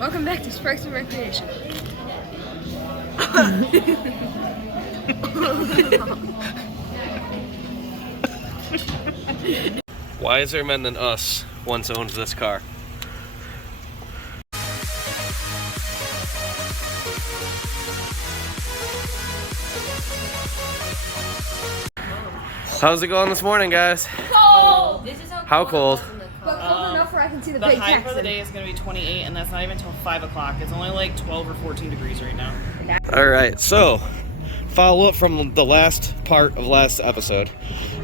Welcome back to Sparks and Recreation. Wiser men than us once owned this car. How's it going this morning, guys? Cold! How cold? But cold enough where I can see the Big Texan. The high for the day is going to be 28, and that's not even until 5 o'clock. It's only like 12 or 14 degrees right now. Alright, so, follow up from the last part of last episode.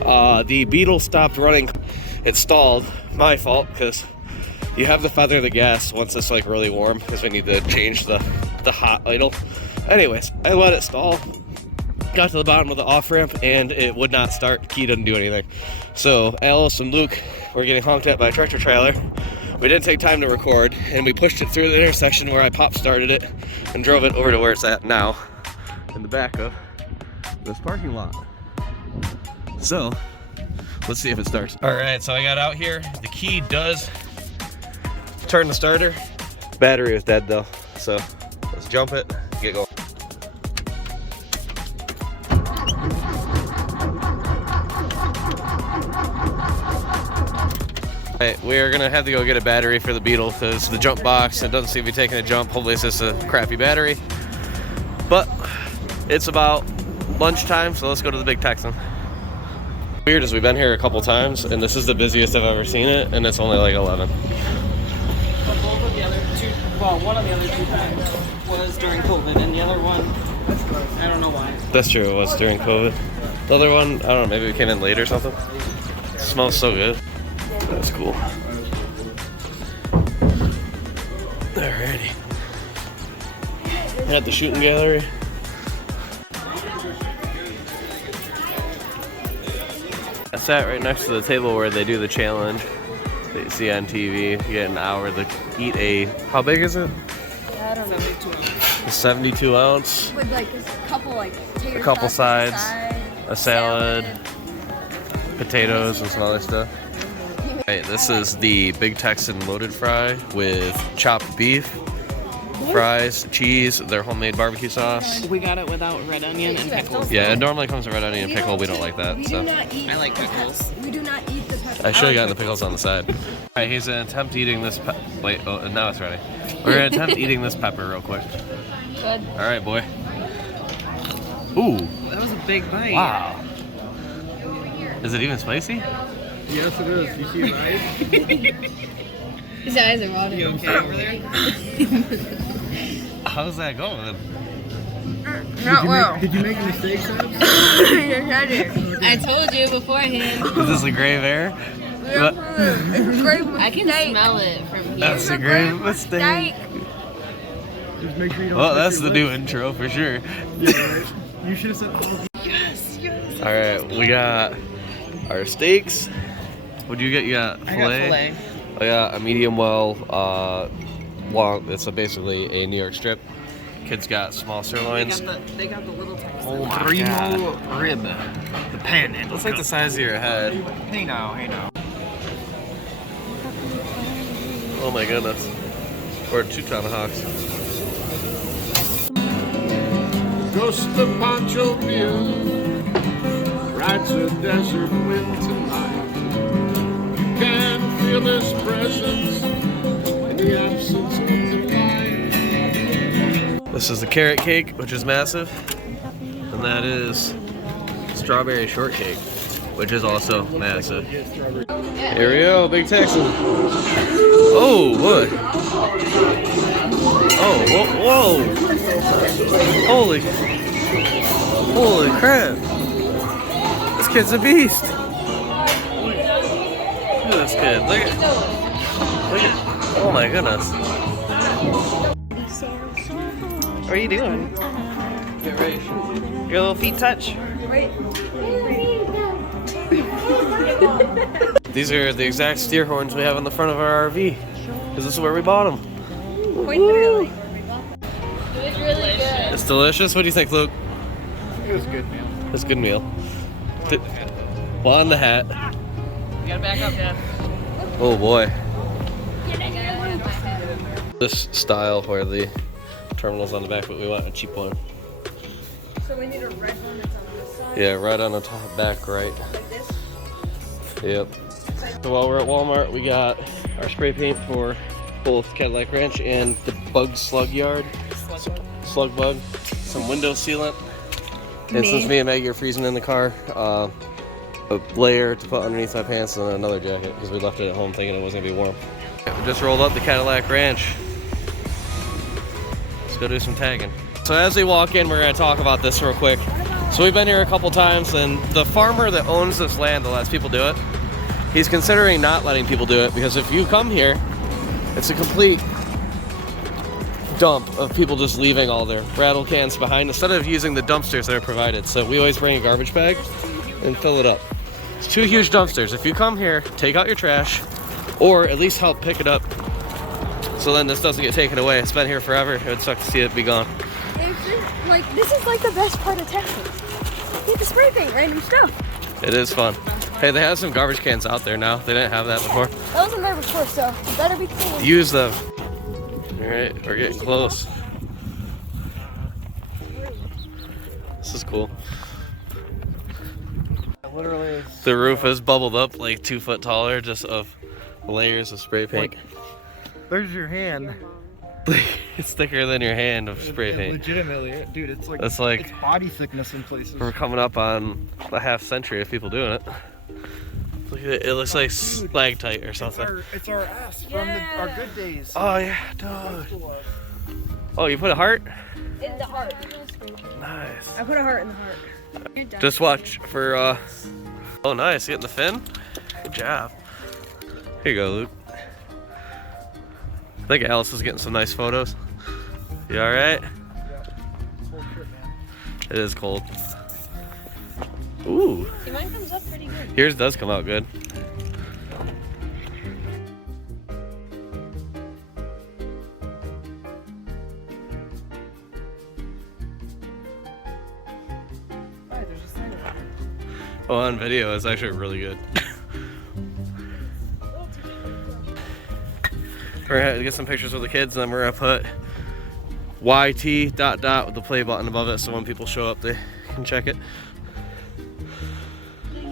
The Beetle stopped running. It stalled. My fault, because you have to feather the gas once it's like really warm, because we need to change the hot idle. Anyways, I let it stall. Got to the bottom of the off-ramp, and it would not start. Key didn't do anything. So, Alice and Luke were getting honked at by a tractor trailer. We didn't take time to record, and we pushed it through the intersection where I pop-started it and drove it over to where it's at now, in the back of this parking lot. So, let's see if it starts. All right, so I got out here. The key does turn the starter. Battery is dead though, so let's jump it, get going. Alright, we are gonna have to go get a battery for the Beetle because the jump box, it doesn't seem to be taking a jump. Hopefully it's just a crappy battery. But it's about lunchtime, so let's go to the Big Texan. Weird is we've been here a couple times, and this is the busiest I've ever seen it, and it's only like 11. But both of the other two, well, one of the other 2 times was during COVID, and the other one, I don't know why. That's true, it was during COVID. The other one, I don't know, maybe we came in late or something. It smells so good. That's cool. Alrighty. At the shooting gallery. I sat right next to the table where they do the challenge that you see on TV. You get an hour to eat a, how big is it? I don't know. 72 ounce. A 72 ounce. With like a couple like A couple sides, a salad, potatoes, and some other stuff. Right, this is the Big Texan loaded fry with chopped beef, fries, cheese, their homemade barbecue sauce. We got it without red onion and pickles. Yeah, it normally comes with red onion and pickle. We don't like that. We So do not eat I like pickles. We do not eat the peppers. I should have gotten the pickles on the side. Alright, he's gonna attempt eating this wait, oh, now it's ready. We're gonna attempt eating this pepper real quick. Good. Alright, boy. Ooh. That was a big bite. Wow. Is it even spicy? Yes, it is. You see his eyes? His eyes are watering. You okay over there? How's that going? Not well. Did you make mistakes, Ed? Yes, I did. I told you beforehand. Is this a grave error? It's a great mistake. I can smell it from here. That's a grave mistake. Just make sure you don't. Well, touch that's your the new lips. intro for sure. Yeah, right. You should have said all. Alright, we got our steaks. What'd you get? You got filet? I got filet. I got a medium well, long. It's basically a New York strip. Kids got small sirloins. They got the little types. Oh my Primo God. rib. The panhandle. Looks like the size of your head. Hey now, hey now. Oh my goodness. Or 2 tomahawks. Ghost of Pancho Villa rides a desert wind tonight. You can feel his presence in the absence of the light. This is the carrot cake, which is massive. And that is strawberry shortcake, which is also massive. Here we go, Big Texan. Oh, what? Oh, whoa, whoa. Holy crap. This kid's a beast. Look at this kid. Look at. Oh my goodness. What are you doing? Get ready. Your little feet touch? These are the exact steer horns we have on the front of our RV. Because this is where we bought them. Quite literally. It's really good. It's delicious. What do you think, Luke? It was a good meal. It's a good meal. Well, on the hat. You gotta back up, Dad. Oh boy. This style where the terminal's on the back, but we want a cheap one. So we need a red one that's on this side? Yeah, right on the top, back right. Like this? Yep. So while we're at Walmart, we got our spray paint for both Cadillac Ranch and the Slug yard. Slug bug. Some window sealant. And since me and Maggie are freezing in the car, a layer to put underneath my pants and then another jacket because we left it at home thinking it wasn't gonna be warm. We just rolled up the Cadillac Ranch. Let's go do some tagging. So as we walk in, we're gonna talk about this real quick. So we've been here a couple times, and the farmer that owns this land that lets people do it, he's considering not letting people do it because if you come here, it's a complete dump of people just leaving all their rattle cans behind instead of using the dumpsters that are provided. So we always bring a garbage bag and fill it up. It's 2 huge dumpsters. If you come here, take out your trash or at least help pick it up so then this doesn't get taken away. It's been here forever. It would suck to see it be gone. Like, this is like the best part of Texas. You get to spray paint random stuff. It is fun. Hey, they have some garbage cans out there now. They didn't have that before. That wasn't there before, so it better be clean. Use them. All right, we're getting close. This is cool. Literally. The roof is bubbled up like 2 foot taller just of layers of spray paint. There's your hand. It's thicker than your hand of spray paint. Legitimately, dude, it's like It's like it's body thickness in places. we're coming up on a half century of people doing it. Look at it, it looks like stalactite or something. It's our ass from our good days. Oh yeah, dude. Oh, you put a heart? In the heart. Nice. I put a heart in the heart. Just watch for, oh nice, getting the fin? Good job. Here you go, Luke. I think Alice is getting some nice photos. You alright? It is cold. Ooh. See, mine comes up pretty good. Yours does come out good. Oh, on video, it's actually really good. We're gonna get some pictures with the kids, and then we're gonna put YT ... with the play button above it, so when people show up, they can check it.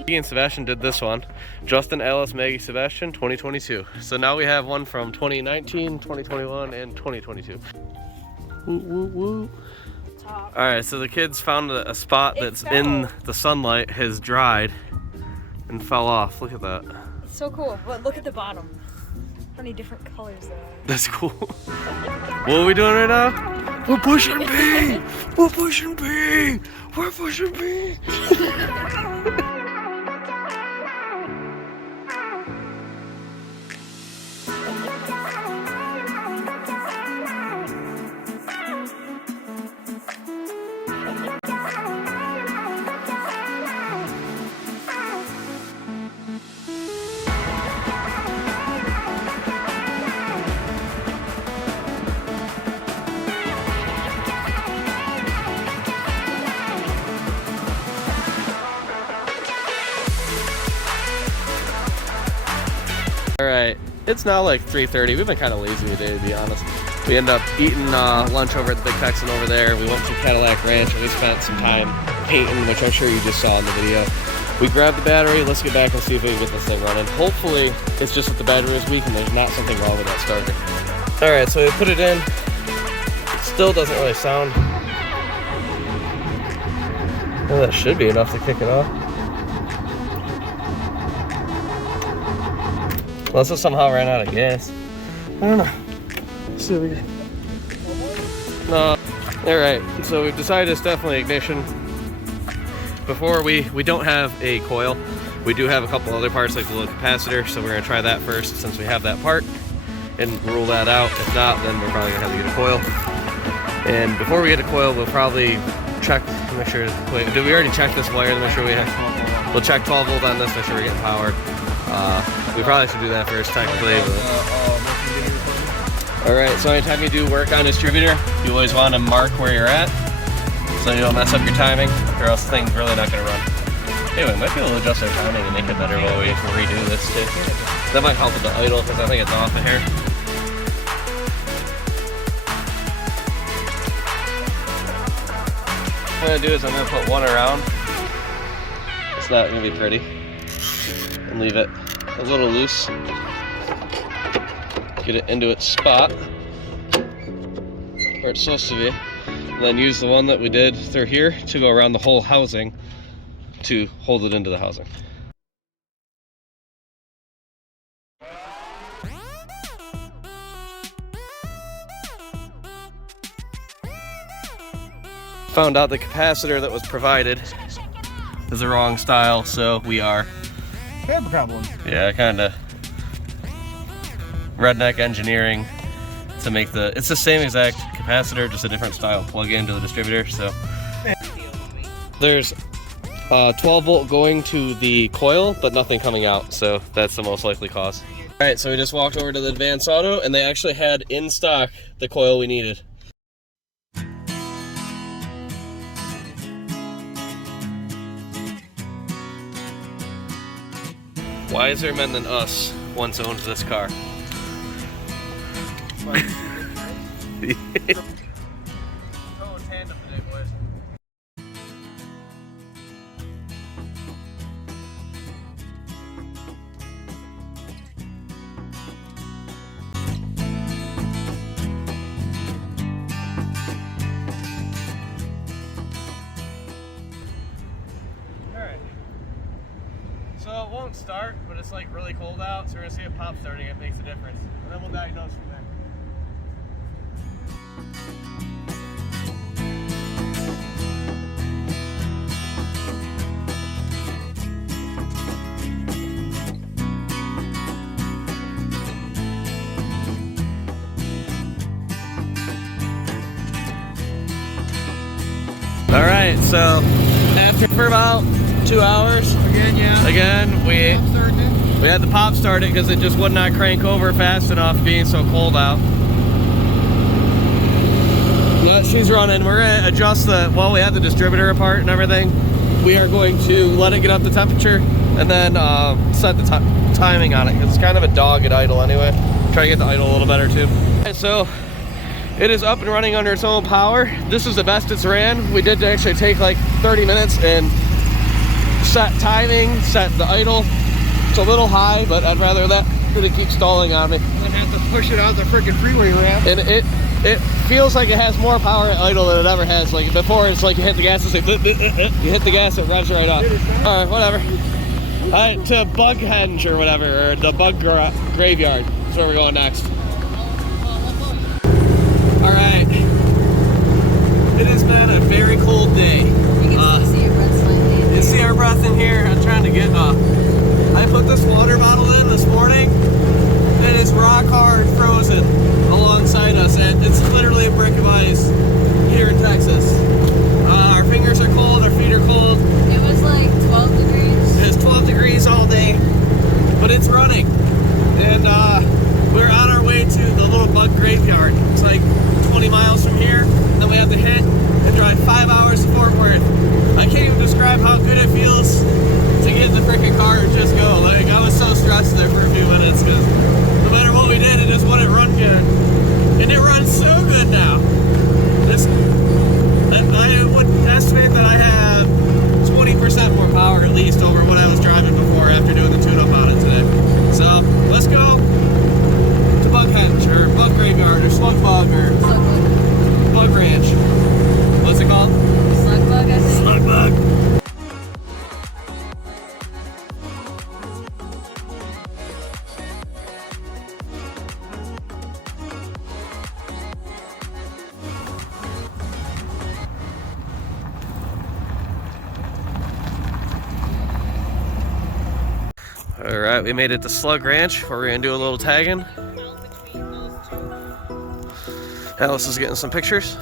Me and Sebastian did this one. Justin, Alice, Maggie, Sebastian, 2022. So now we have one from 2019, 2021, and 2022. Woo, woo, woo. All right, so the kids found a spot that's in the sunlight, has dried, and fell off. Look at that. It's so cool. But look at the bottom. How many different colors there are. That's cool. What are we doing right now? We're pushing B! We're pushing B! We're pushing B! Alright, it's now like 3:30. We've been kind of lazy today, to be honest. We ended up eating lunch over at the Big Texan over there. We went to Cadillac Ranch and we spent some time painting, which I'm sure you just saw in the video. We grabbed the battery. Let's get back and see if we can get this thing running. Hopefully, it's just that the battery is weak and there's not something wrong with that starter. Alright, so we put it in. It still doesn't really sound. Well, that should be enough to kick it off. Unless it somehow ran out of gas. I don't know. Let's see what we get. No. Alright, so we've decided it's definitely ignition. Before we don't have a coil. We do have a couple other parts like the little capacitor, so we're going to try that first since we have that part and rule that out. If not, then we're probably going to have to get a coil. And before we get a coil, we'll probably check to make sure. Wait, did we already check this wire to make sure we have? We'll check 12 volt on this, make sure we're getting power. We probably should do that first, technically. Alright, so anytime you do work on a distributor, you always want to mark where you're at so you don't mess up your timing, or else the thing's really not going to run. Anyway, we might be able to adjust our timing and make it better while we redo this too. That might help with the idle, because I think it's off of here. I'm gonna do is I'm gonna put one around. It's not gonna be pretty. And leave it a little loose. Get it into its spot where it's supposed to be. And then use the one that we did through here to go around the whole housing to hold it into the housing. Found out the capacitor that was provided is the wrong style, so we are Have problems. yeah, kind of redneck engineering to make it's the same exact capacitor, just a different style plug-in to the distributor. So there's 12 volt going to the coil, but nothing coming out, so that's the most likely cause. All right, so we just walked over to the Advanced Auto, and they actually had in stock the coil we needed. Wiser men than us once owned this car. So it won't start, but it's like really cold out, so we're gonna see it pop starting. It makes a difference, and then we'll diagnose from there. All right, so after for about 2 hours, again, we had the pop started because it just would not crank over fast enough being so cold out. But she's running. We're gonna adjust we have the distributor apart and everything. We are going to let it get up the temperature and then set the timing on it because it's kind of a dog at idle anyway. Try to get the idle a little better too. And so it is up and running under its own power. This is the best it's ran. We did actually take like 30 minutes and set timing, set the idle. It's a little high, but I'd rather that than it keep stalling on me. I have to push it out the freaking freeway ramp. And it feels like it has more power at idle than it ever has. Like before, it's like you hit the gas, it's like you hit the gas, it revs right up. All right, whatever. To Bughenge or whatever, or the bug graveyard. That's where we're going next. All right. It has been a very cold day. You can see your breath slightly. You see our breath in here. I'm trying to get I put this water bottle in this morning, and it's rock hard frozen alongside us. And it's literally a brick of ice here in Texas. Our fingers are cold, our feet are cold. It was like 12 degrees. It's 12 degrees all day, but it's running. And we're on our way to the little bug graveyard. It's like 20 miles from here. Then we have to hit and drive 5 hours to Fort Worth. I can't even describe how good it feels to get in the freaking car and just go. Like, I was so stressed there for a few minutes because no matter what we did, it just wouldn't run good. And it runs so good now. I would estimate that I have 20% more power at least over what I was driving before after doing the tune-up on it today. So, let's go to Bughenge or Bug Graveyard or Slug Bug or Bug Ranch. What's it called? Slug bug, I think. Slug Bug. All right, we made it to Slug Ranch where we're gonna do a little tagging. Alice is getting some pictures.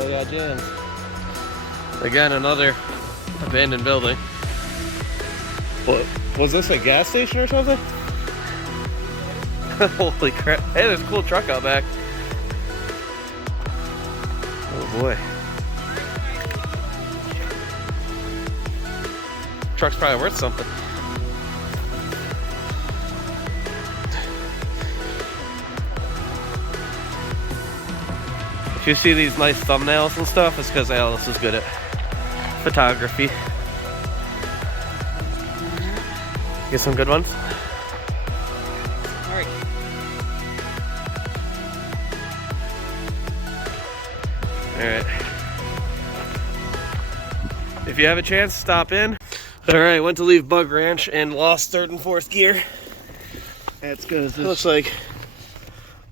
Oh yeah, Jan. Again, another abandoned building. But Was this a gas station or something? Holy crap. Hey, there's a cool truck out back. Oh boy. Truck's probably worth something. If you see these nice thumbnails and stuff, it's because Alice is good at photography. Get some good ones? Alright. Alright. If you have a chance, stop in. Alright, went to leave Bug Ranch and lost third and fourth gear. That's good. Looks like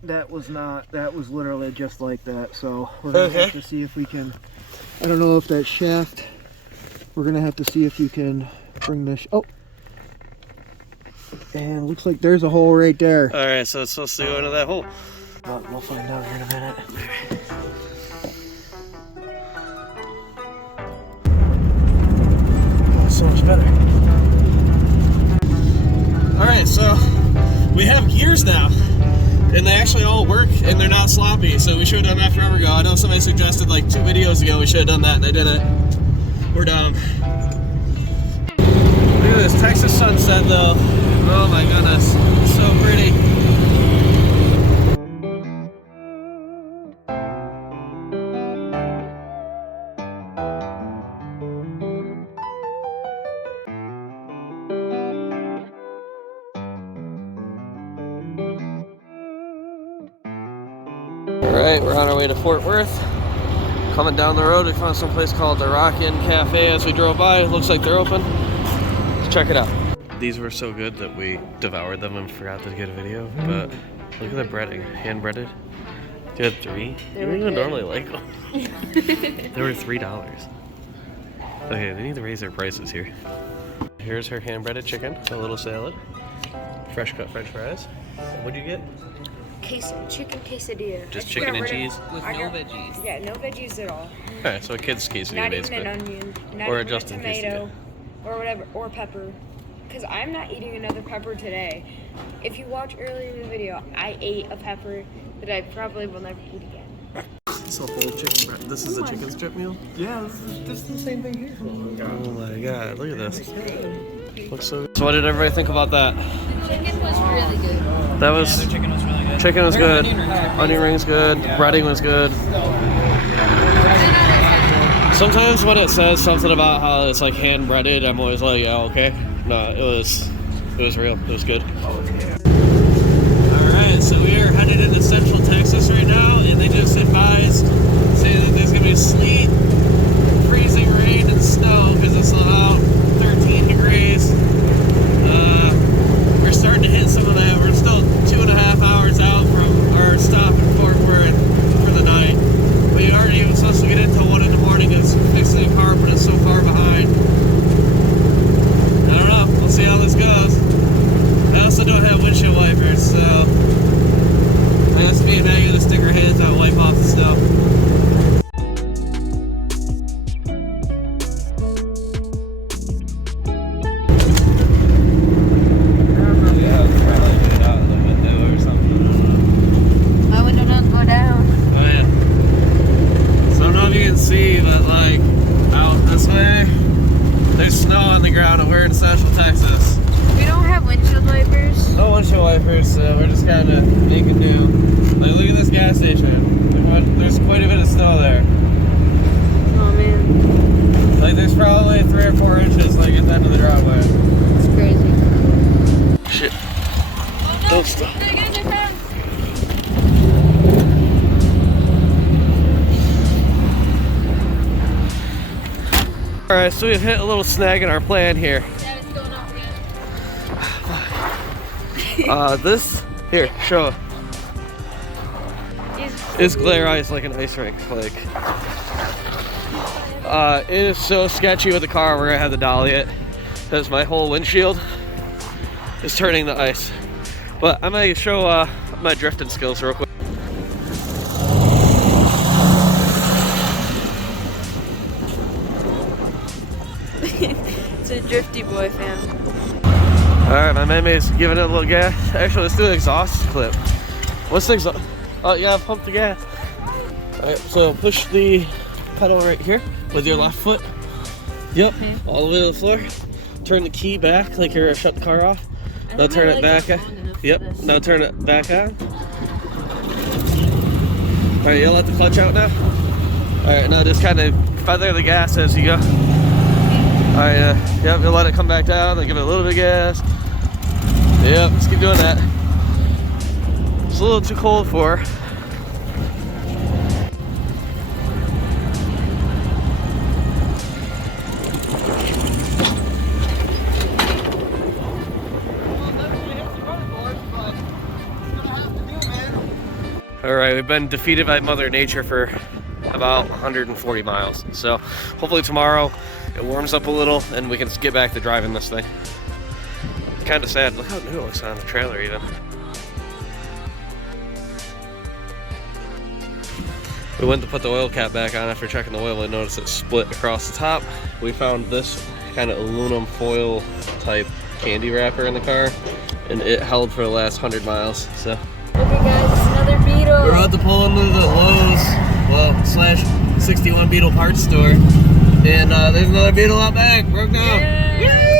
That was literally just like that. So we're gonna have to see if we can. I don't know if that shaft. We're gonna have to see if you can bring this. Oh, and looks like there's a hole right there. alright, so it's supposed to go into that hole. Well, we'll find out here in a minute. Oh, so much better. Alright, so we have gears now. And they actually all work and they're not sloppy, so we should have done that forever ago. I know somebody suggested like 2 videos ago we should have done that and I didn't. We're dumb. Look at this Texas sunset though. Oh my goodness, it's so pretty. Alright, we're on our way to Fort Worth. Coming down the road, we found some place called the Rockin' Cafe as we drove by. Looks like they're open. Let's check it out. These were so good that we devoured them and forgot to get a video, but look at the breading, hand breaded. You had 3? You don't even normally like them. They were $3. Okay, they need to raise their prices here. Here's her hand breaded chicken, a little salad, fresh cut french fries. What'd you get? Chicken quesadilla. Just I chicken got and rid of- cheese? With I no got- veggies. Yeah, no veggies at all. Alright, so a kid's quesadilla Not even basically. an onion. Not Or a even Justin a tomato. Or whatever. Or pepper. Because I'm not eating another pepper today. If you watch earlier in the video, I ate a pepper that I probably will never eat again. It's a whole chicken breast. This is a chicken strip meal? Yeah, this is the same thing here. Oh my god, look at this. Looks so good. So what did everybody think about that? Chicken was really good. That was... Their chicken was really good. Chicken was Their good. onion rings were Onion rings good. Breading was good. Sometimes when it says something about how it's like hand breaded, I'm always like, yeah, okay. No, it was real. It was good. Alright, so we are headed into Central Texas right now, and they just advised saying that there's gonna be sleet, freezing rain, and snow because it's about 13 degrees. We're starting to hit some of that. We're still 2.5 hours out from our stop in Fort Worth for the night. We aren't even supposed to get into 1 in the morning. It's fixing a car, but it's so far behind. I don't know. We'll see how this goes. I also don't have windshield wipers, so I guess me and Maggie to stick our hands out and wipe off the snow. My window doesn't go down. Oh yeah. So I don't know if you can see, but like out this way, there's snow on the ground and we're in Central Texas. We don't have windshield wipers. No windshield wipers, so we're just kind of making do. Like look at this gas station. There's quite a bit of snow there. Oh man, Like there's probably 3 or 4 inches like at the end of the driveway. it's crazy. Shit. Don't stop. Alright, so we've hit a little snag in our plan here. This, here, show. Is glare ice like an ice rink. Like, it is so sketchy with the car, we're gonna have to dolly it. Because my whole windshield is turning to ice. But I'm gonna show my drifting skills real quick. It's a drifty boy fam. Alright, my man-mate's giving it a little gas. Actually, let's do an exhaust clip. What's the exhaust? Oh, yeah, pump the gas. Alright, so push the pedal right here with your left foot. Yep, all the way to the floor. Turn the key back like you're shut the car off. Now turn it back on. Yep, now turn it back on. Alright, you'll let the clutch out now? Alright, now just kind of feather the gas as you go. Alright, yep, you'll let it come back down, then give it a little bit of gas. Yep, just keep doing that. It's a little too cold for her. Alright, we've been defeated by Mother Nature for about 140 miles. So hopefully tomorrow it warms up a little and we can get back to driving this thing. It's kind of sad. Look how new it looks on the trailer even. We went to put the oil cap back on after checking the oil and noticed it split across the top. We found this kind of aluminum foil type candy wrapper in the car and it held for the last 100 miles. So Okay guys, it's another Beetle. we're about to pull into the Lowe's, /61 Beetle parts store. And there's another Beetle out back, broke down. Yeah.